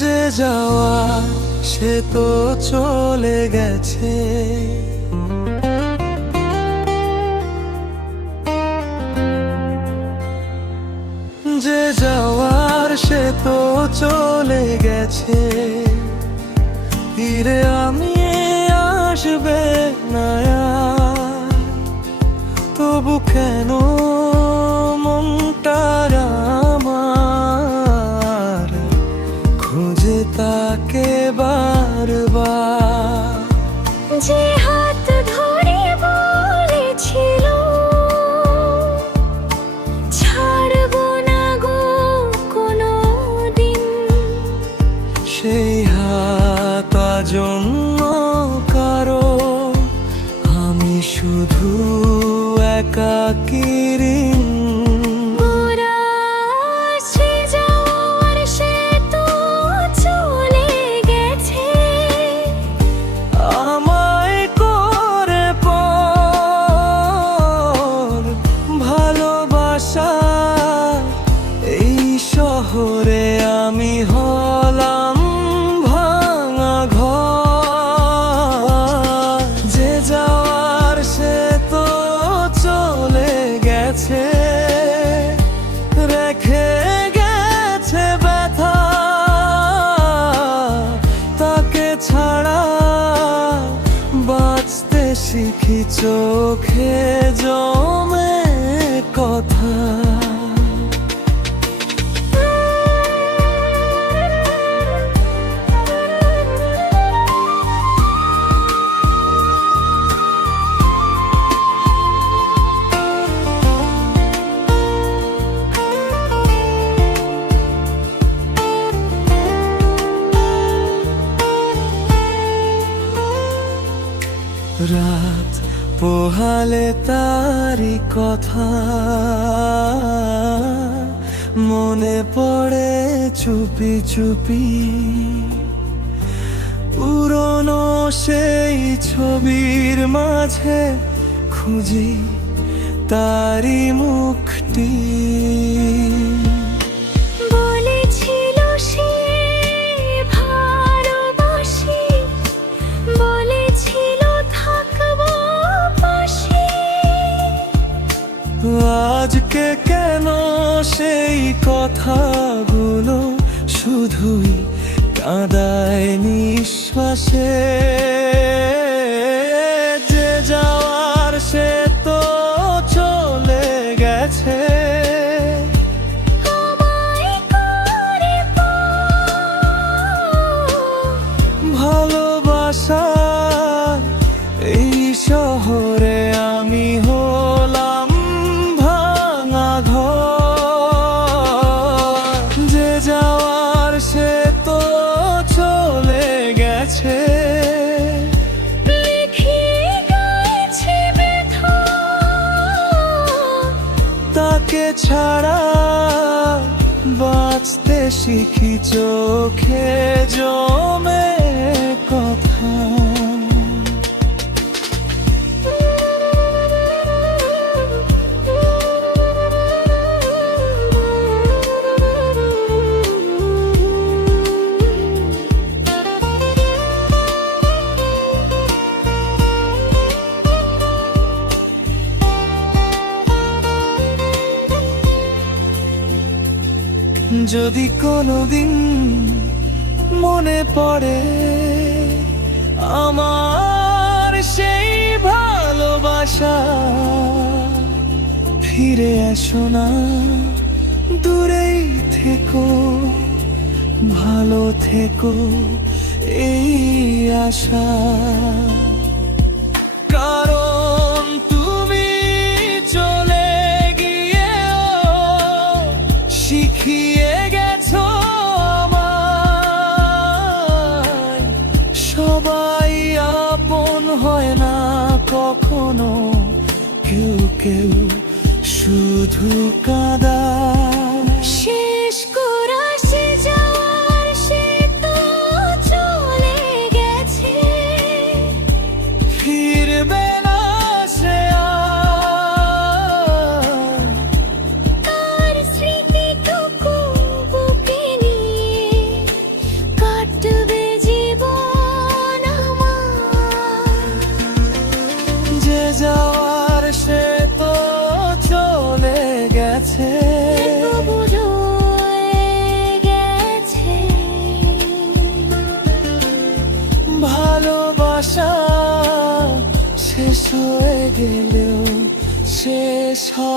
যে যাওয়া সে তো চলে গেছে, যে যাওয়ার সে তো চলে গেছে, ফিরে আমি আসবে না আর। তবু কেন মনটার আমার খুঁজে তাকে বারবার। যে হাত ধরে বলেছিল ছাড়বো না গো কোনোদিন, সেই হাত আজ অন্য কারো, আমি শুধু একাকী ঋণ। এই শহরে আমি হলাম ভাঙা ঘর, যে যাওয়ার সে তো চলে গেছে, রেখে গেছে ব্যথা। তাকে ছাড়া বাঁচতে শিখি চোখে জমে কথা। রাত পোহালে তারি কথা মনে পড়ে চুপি চুপি, পুরনো সেই ছবির মাঝে খুঁজি তারি মুখটি। আজকে কেন সেই কথাগুলো শুধুই কাঁদায় নিঃশ্বাসে, যে যাওয়ার সে তো চলে গেছে, ভালোবাসা এই শহরে আমি হলাম ভাঙা ঘর, যে যাওয়ার সে তো চলে গেছে, তাকে ছাড়া বাঁচতে শিখি চোখে জমে কথা। যদি কোনোদিন মনে পড়ে আমার সেই ভালোবাসা, ফিরে এসো না, দূরেই থেকো, ভালো থেকো এই আশা। কারণ তুমি চলে গিয়েও শিখিয়ে গেছো আমায়, সবাই আপন হয় না কখনো, কেউ কেউ শুধু কাঁদা। শেষ করা সে যাওয়ার সে তো চলে গেছে, ফিরবে না সে আর, তার স্মৃতিটুকু বুকে নিয়ে গেছে, তবু রয়ে গেছে। ভালোবাসা শেষ হয়ে গেলেও শেষ হয়